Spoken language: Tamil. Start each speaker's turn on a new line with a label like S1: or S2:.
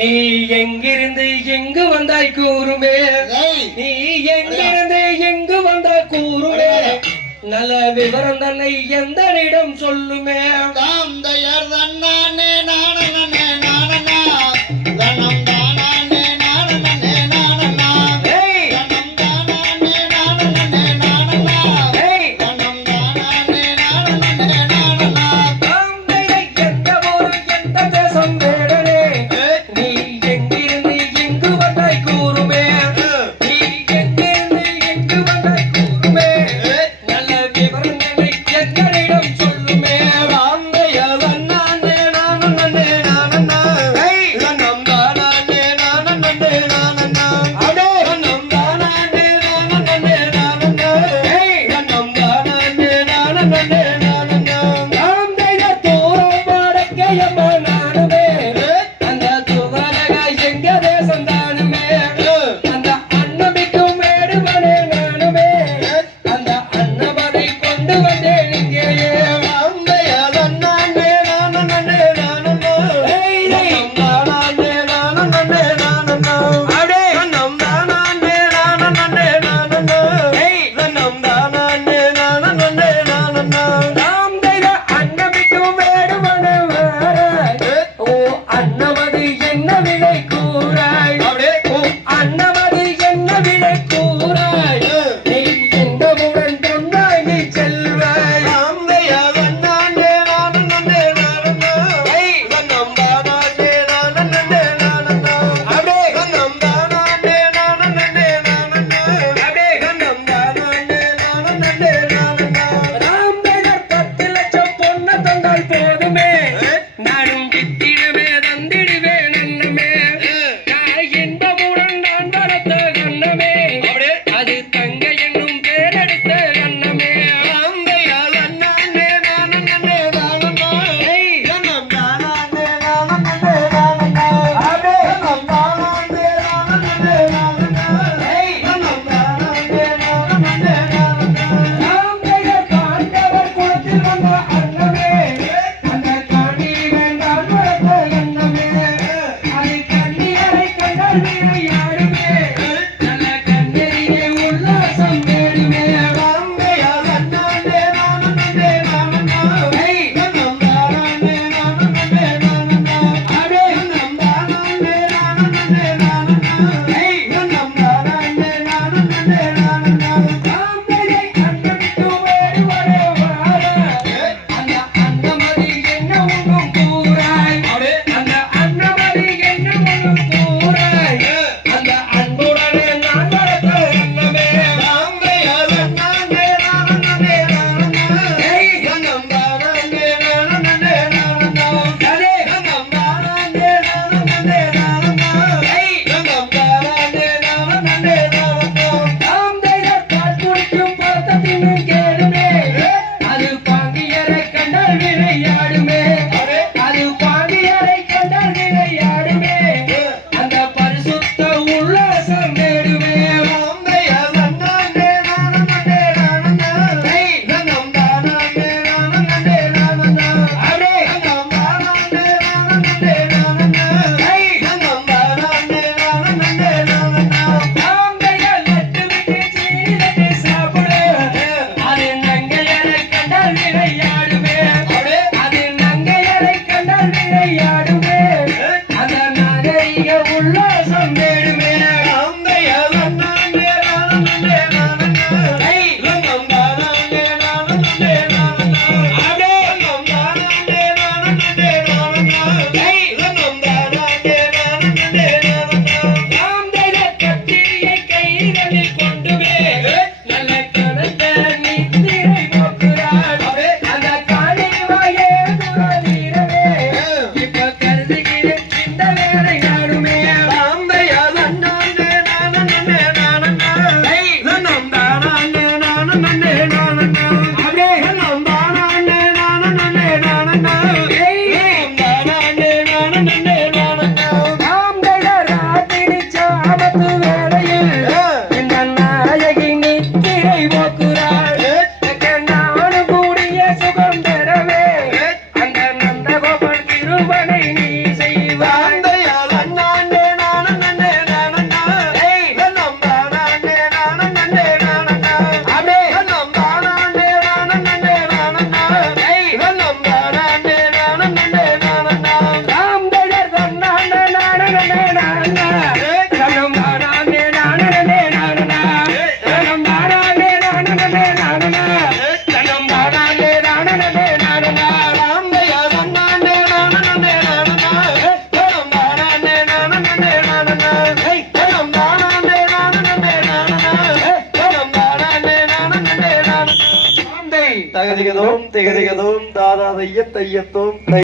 S1: நீ எங்கிருந்து எங்கு வந்தாய் கூறுமே. நீ எங்கிருந்து எங்கு வந்தா கூறுமே. நல்ல விவரம் தன்னை எந்த இடம் சொல்லுமே.
S2: தாம் தயார் தன்னானே
S3: திகதிகதோம் திகதிகதோம் தாதா தைய தையத்தோம்